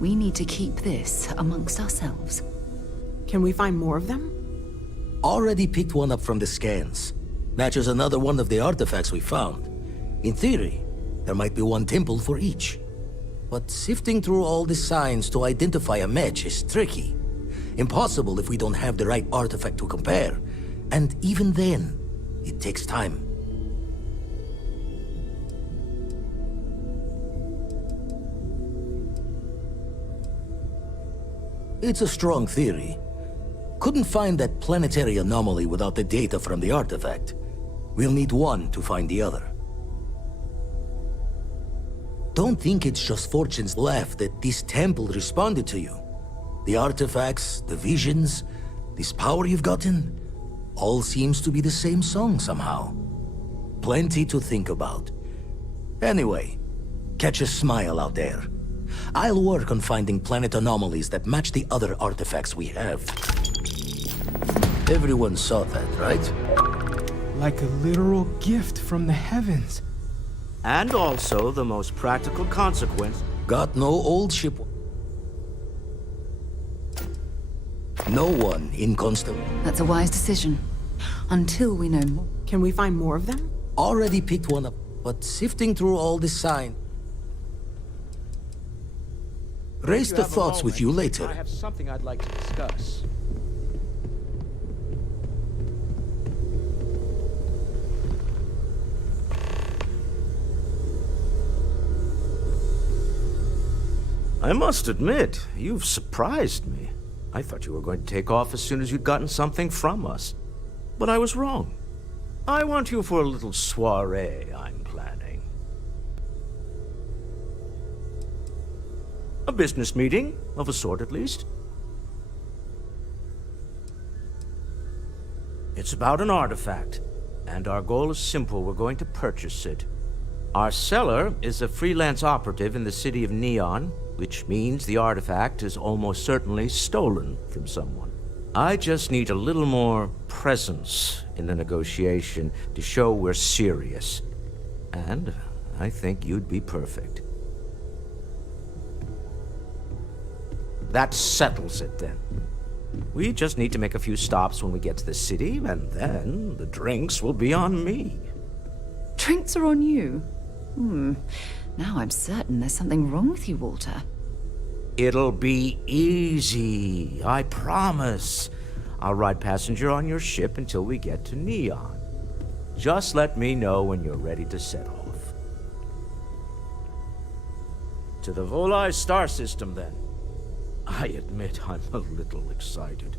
We need to keep this amongst ourselves. Can we find more of them? Already picked one up from the scans. Matches another one of the artifacts we found. In theory, there might be one temple for each. But sifting through all the signs to identify a match is tricky. Impossible if we don't have the right artifact to compare. And even then, it takes time. It's a strong theory. Couldn't find that planetary anomaly without the data from the artifact. We'll need one to find the other. Don't think it's just fortune's left that this temple responded to you. The artifacts, the visions, this power you've gotten, all seems to be the same song somehow. Plenty to think about. Anyway, catch a smile out there. I'll work on finding planet anomalies that match the other artifacts we have. Everyone saw that, right? Like a literal gift from the heavens. And also the most practical consequence. Got no old ship. No one in Constant. That's a wise decision. Until we know more. Can we find more of them? Already picked one up, but sifting through all the sign. Raise the thoughts with you later. I have something I'd like to discuss. I must admit, you've surprised me. I thought you were going to take off as soon as you'd gotten something from us. But I was wrong. I want you for a little soiree I'm planning. A business meeting, of a sort at least. It's about an artifact, and our goal is simple. We're going to purchase it. Our seller is a freelance operative in the city of Neon, which means the artifact is almost certainly stolen from someone. I just need a little more presence in the negotiation to show we're serious. And I think you'd be perfect. That settles it then. We just need to make a few stops when we get to the city, and then the drinks will be on me. Drinks are on you? Now I'm certain there's something wrong with you, Walter. It'll be easy, I promise. I'll ride passenger on your ship until we get to Neon. Just let me know when you're ready to set off. To the Volai star system, then. I admit I'm a little excited.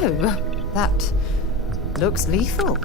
Oh, that looks lethal.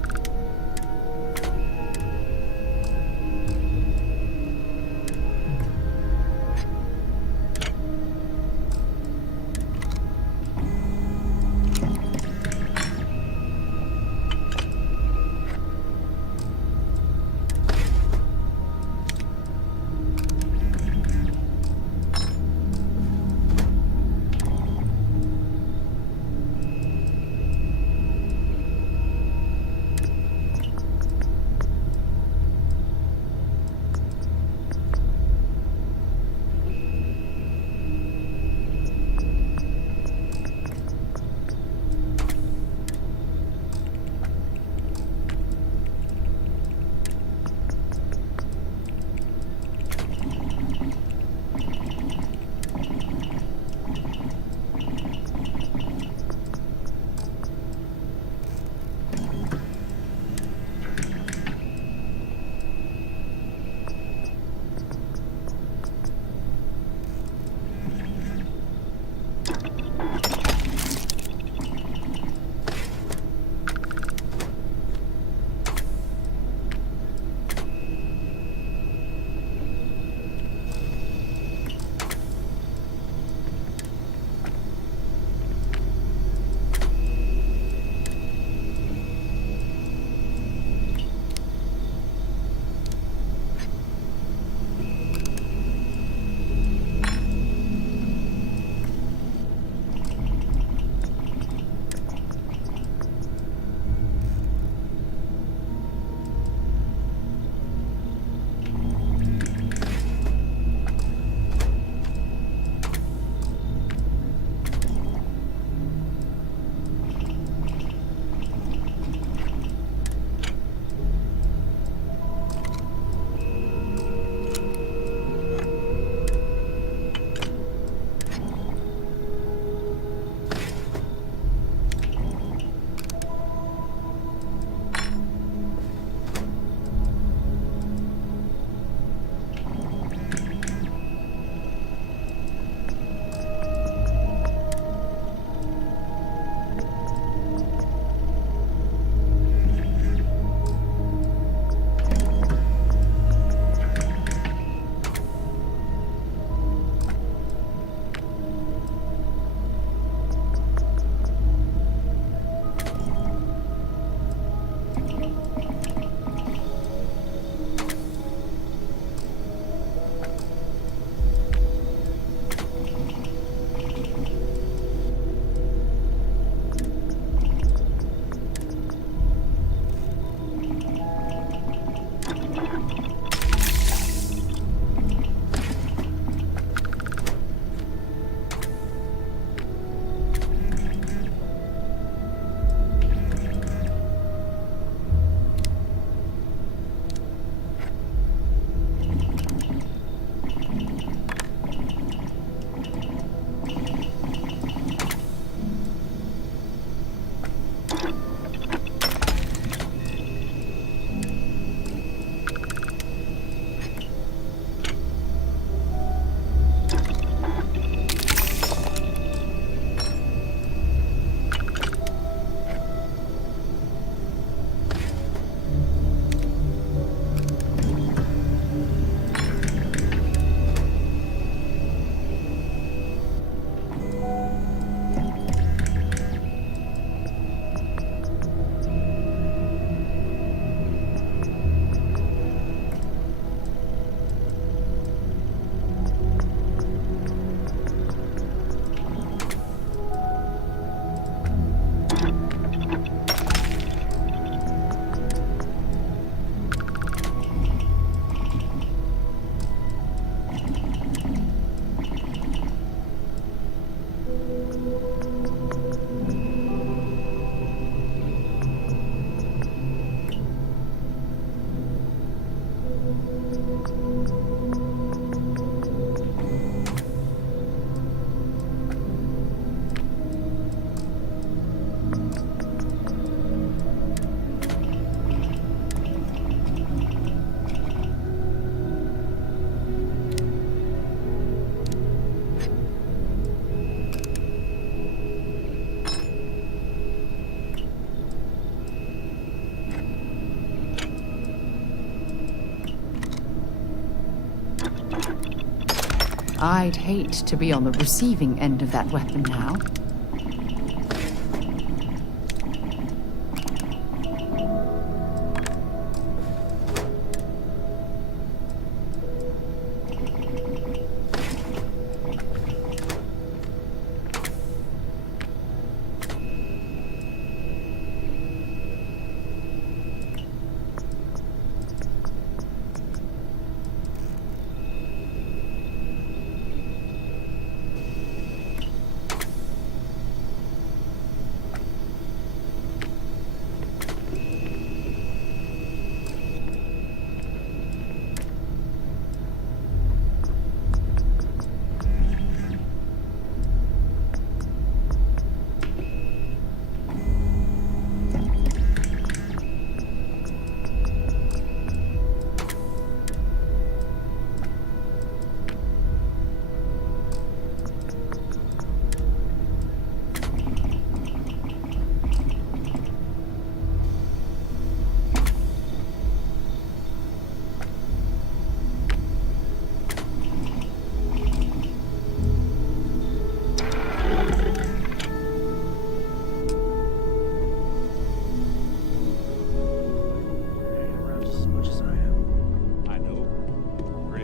I'd hate to be on the receiving end of that weapon now.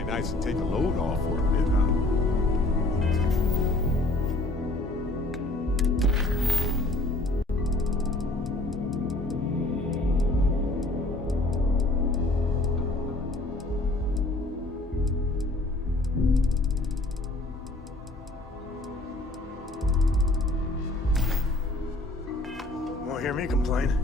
Nice to take a load off for a bit, huh? Won't hear me complain.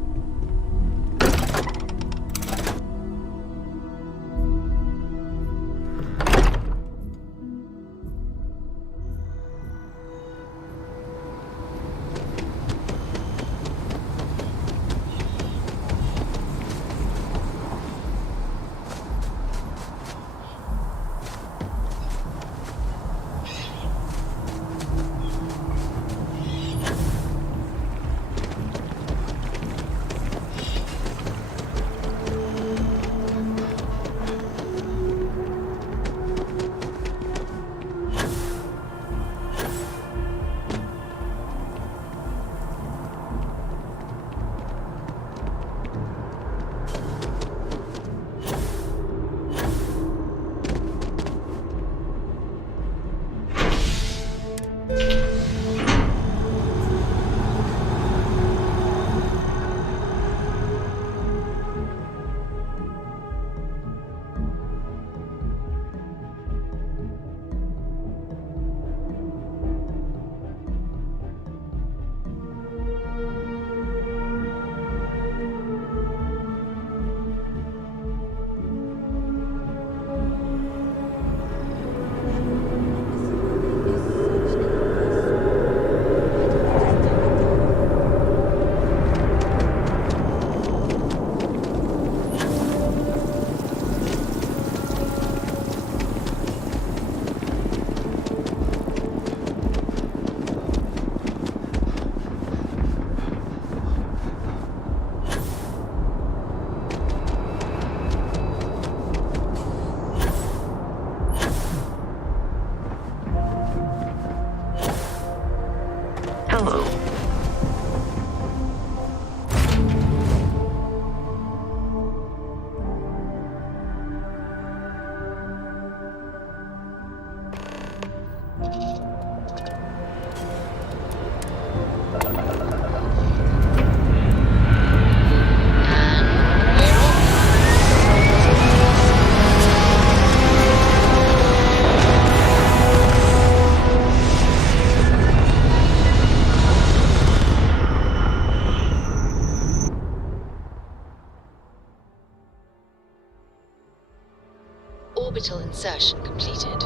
Orbital insertion completed.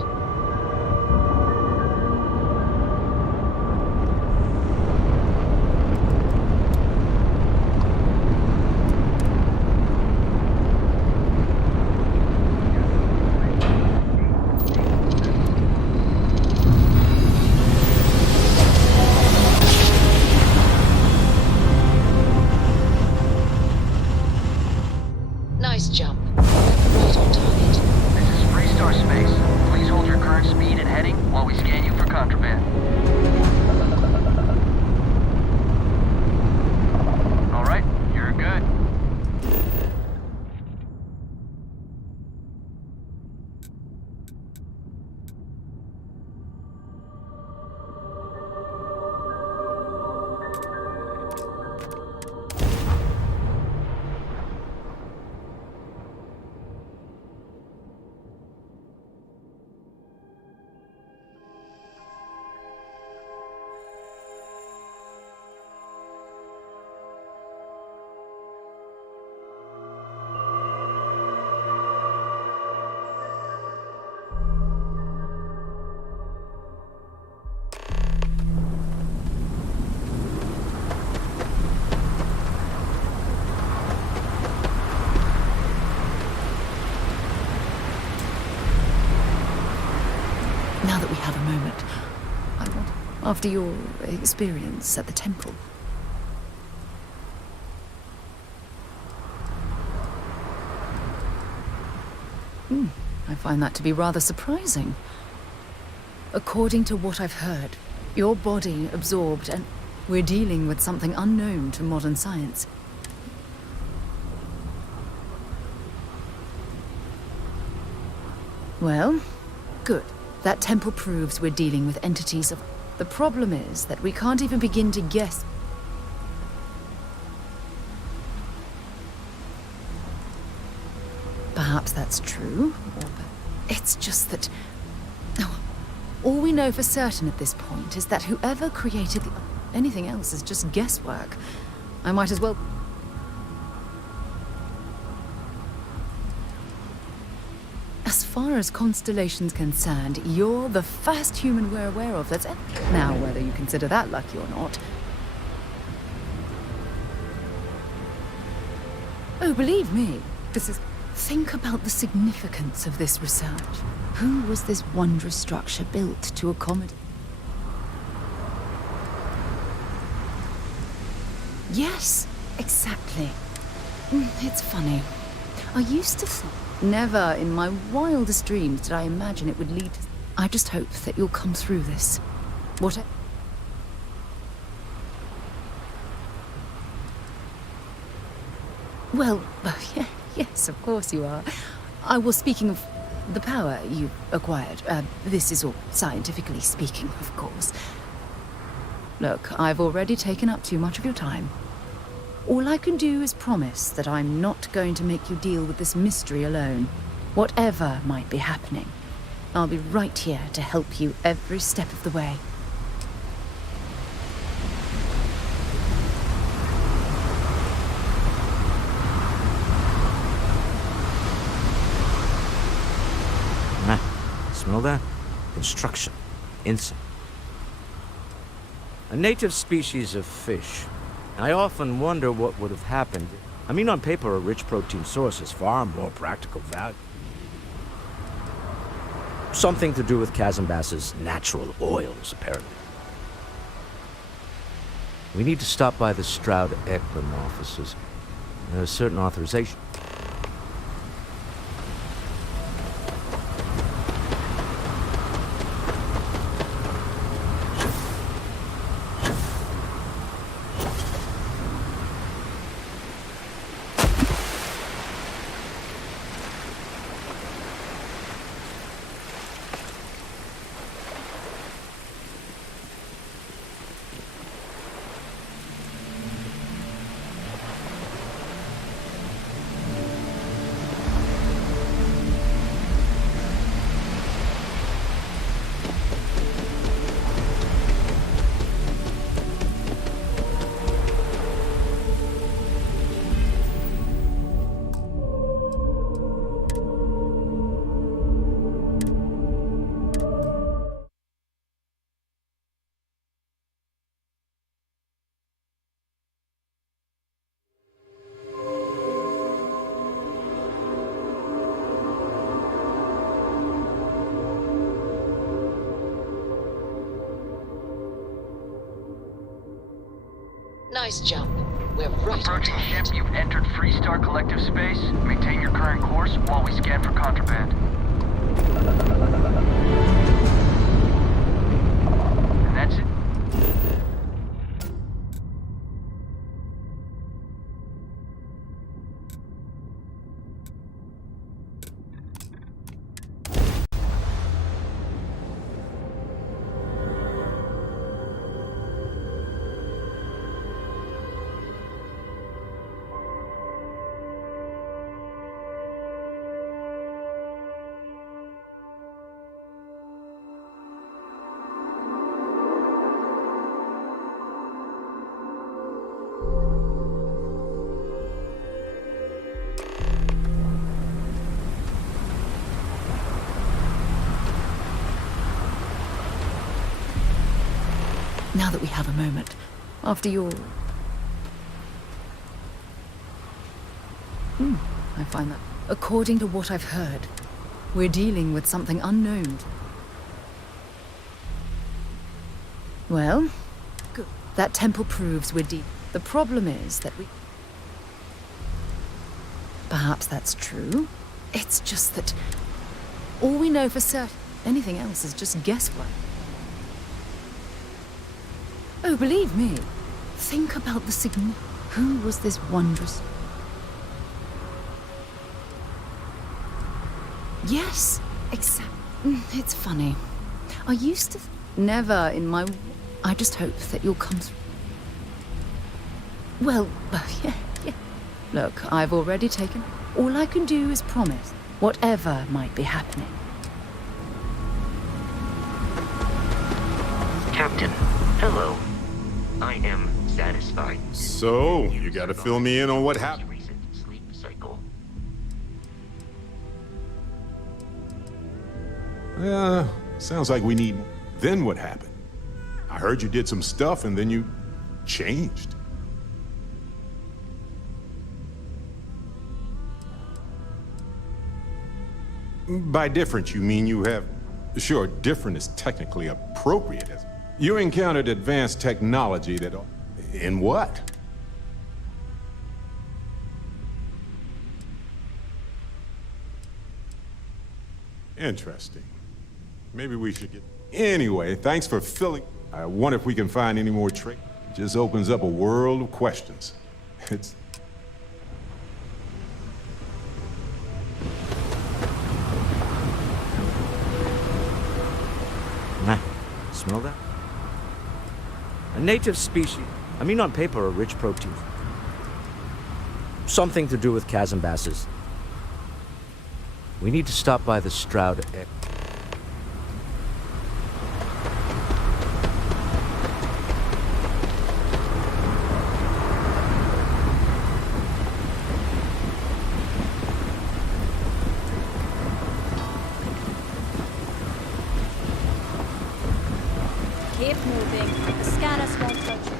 Nice jump. Right on target. This is Freestar Space. Please hold your after your experience at the temple. I find that to be rather surprising. According to what I've heard, your body absorbed, and we're dealing with something unknown to modern science. Well, good. That temple proves we're dealing with entities of... The problem is that we can't even begin to guess. Perhaps that's true, or it's just that... Oh, all we know for certain at this point is that whoever created the... Anything else is just guesswork. I might as well... As far as Constellation's concerned, you're the first human we're aware of that's... Now, whether you consider that lucky or not... Oh, believe me, this is... Think about the significance of this research. Who was this wondrous structure built to accommodate? Yes, exactly. It's funny. I used to think... Never in my wildest dreams did I imagine it would lead to... I just hope that you'll come through this. Well, yeah, yes, of course you are. I was speaking of the power you acquired. This is all scientifically speaking, of course. Look, I've already taken up too much of your time. All I can do is promise that I'm not going to make you deal with this mystery alone. Whatever might be happening, I'll be right here to help you every step of the way. Smell that? Construction. Insect. A native species of fish. I often wonder what would have happened. I mean, on paper, a rich protein source is far more practical value. Something to do with Kazanbas's natural oils, apparently. We need to stop by the Stroud Ekman offices. There's certain authorization. Nice jump. We're right on Approaching ship, target. you've entered Freestar Collective Space. Maintain your current course while we scan for contraband. And that's it. Now that we have a moment, after your... I find that, according to what I've heard, we're dealing with something unknown. Well, good. That temple proves we're deep. The problem is that we... Perhaps that's true. It's just that all we know for certain, anything else is just guesswork. Oh, believe me, think about the signal. Who was this wondrous... Yes, exactly. It's funny. I used to... Never in my... I just hope that you'll come through. Well, yeah. Look, I've already taken... All I can do is promise, whatever might be happening. Captain, hello. I am satisfied. So, you gotta fill me in on what happened. Recent sleep cycle. Sounds like we need... Then what happened? I heard you did some stuff and then you changed. By different, you mean you have... Sure, different is technically appropriate. You encountered advanced technology that... In what? Interesting. Maybe we should get... Anyway, thanks for filling... I wonder if we can find any more tricks. It just opens up a world of questions. It's... Smell that? A native species. I mean, on paper, a rich protein. Something to do with chasm basses. We need to stop by the Stroud. Keep moving. The scanners won't touch you.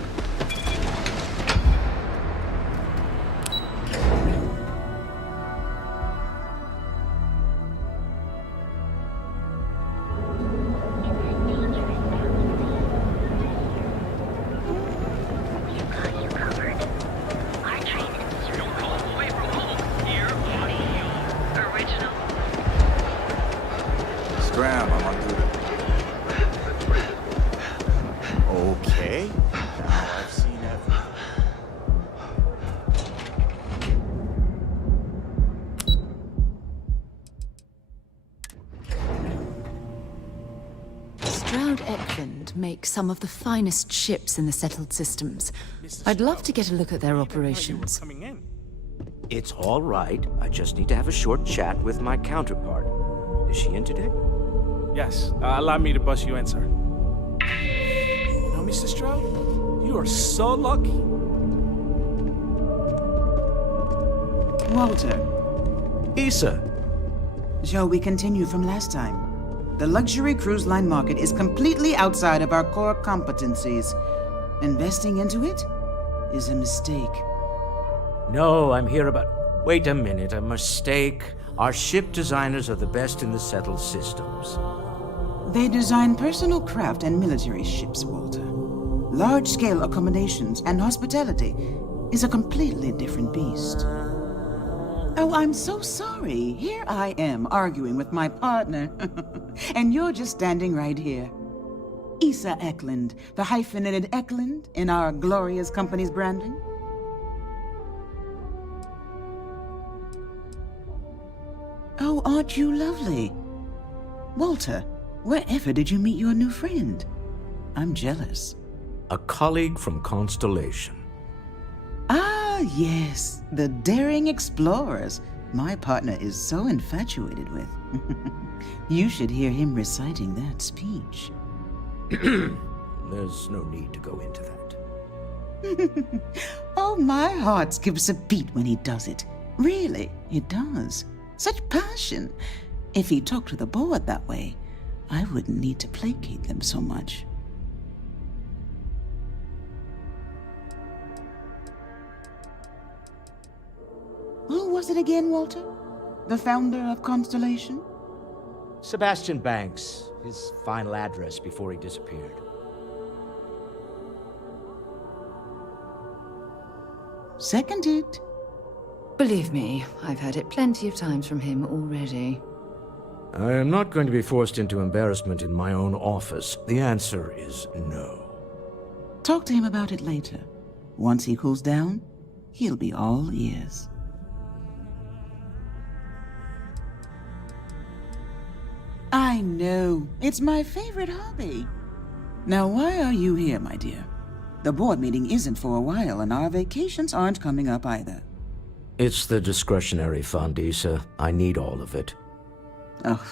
Scram, I'm on duty. Okay. Now I've seen everything. Stroud Eklund makes some of the finest ships in the settled systems. I'd love to get a look at their operations. It's all right. I just need to have a short chat with my counterpart. Is she in today? Yes, allow me to bust you in, sir. You know, Mr. Stroud, you are so lucky. Walter. Issa. Shall we continue from last time? The luxury cruise line market is completely outside of our core competencies. Investing into it is a mistake. No, I'm here about... Wait a minute, a mistake. Our ship designers are the best in the settled systems. They design personal craft and military ships, Walter. Large-scale accommodations and hospitality is a completely different beast. Oh, I'm so sorry. Here I am arguing with my partner. And you're just standing right here. Issa Eklund, the hyphenated Eklund in our glorious company's branding. Oh, aren't you lovely? Walter, wherever did you meet your new friend? I'm jealous. A colleague from Constellation. Ah, yes, the daring explorers my partner is so infatuated with. You should hear him reciting that speech. There's no need to go into that. Oh, my heart skips a beat when he does it. Really, it does. Such passion. If he talked to the board that way, I wouldn't need to placate them so much. Who was it again, Walter? The founder of Constellation? Sebastian Banks. His final address before he disappeared. Seconded. Believe me, I've heard it plenty of times from him already. I am not going to be forced into embarrassment in my own office. The answer is no. Talk to him about it later. Once he cools down, he'll be all ears. I know. It's my favorite hobby. Now, why are you here, my dear? The board meeting isn't for a while, and our vacations aren't coming up either. It's the discretionary fund, Issa. I need all of it. Oh,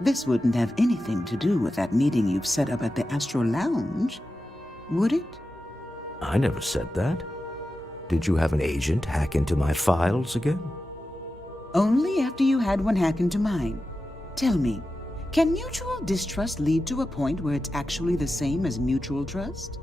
this wouldn't have anything to do with that meeting you've set up at the Astro Lounge, would it? I never said that. Did you have an agent hack into my files again? Only after you had one hack into mine. Tell me, can mutual distrust lead to a point where it's actually the same as mutual trust?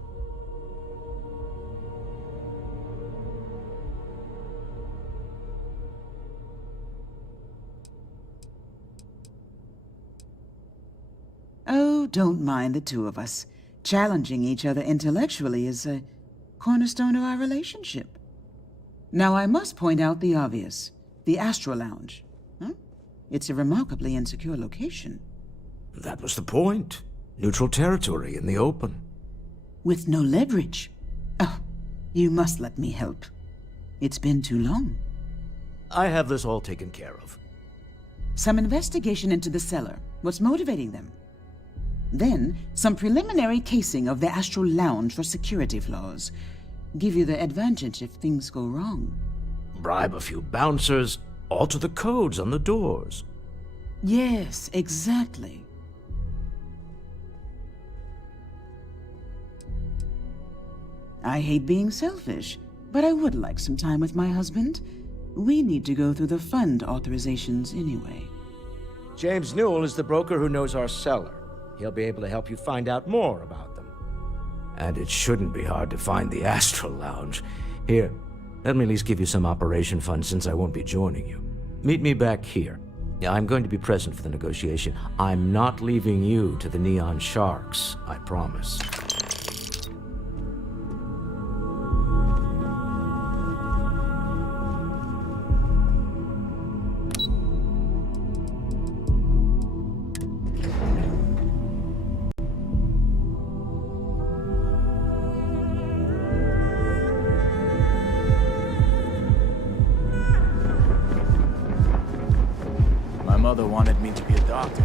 Oh, don't mind the two of us. Challenging each other intellectually is a cornerstone of our relationship. Now, I must point out the obvious. The Astro Lounge. It's a remarkably insecure location. That was the point. Neutral territory in the open. With no leverage. Oh, you must let me help. It's been too long. I have this all taken care of. Some investigation into the cellar. What's motivating them? Then, some preliminary casing of the Astral Lounge for security flaws. Give you the advantage if things go wrong. Bribe a few bouncers, alter the codes on the doors. Yes, exactly. I hate being selfish, but I would like some time with my husband. We need to go through the fund authorizations anyway. James Newell is the broker who knows our cellar. He'll be able to help you find out more about them. And it shouldn't be hard to find the Astral Lounge. Here, let me at least give you some operation funds since I won't be joining you. Meet me back here. I'm going to be present for the negotiation. I'm not leaving you to the Neon Sharks, I promise. My mother wanted me to be a doctor.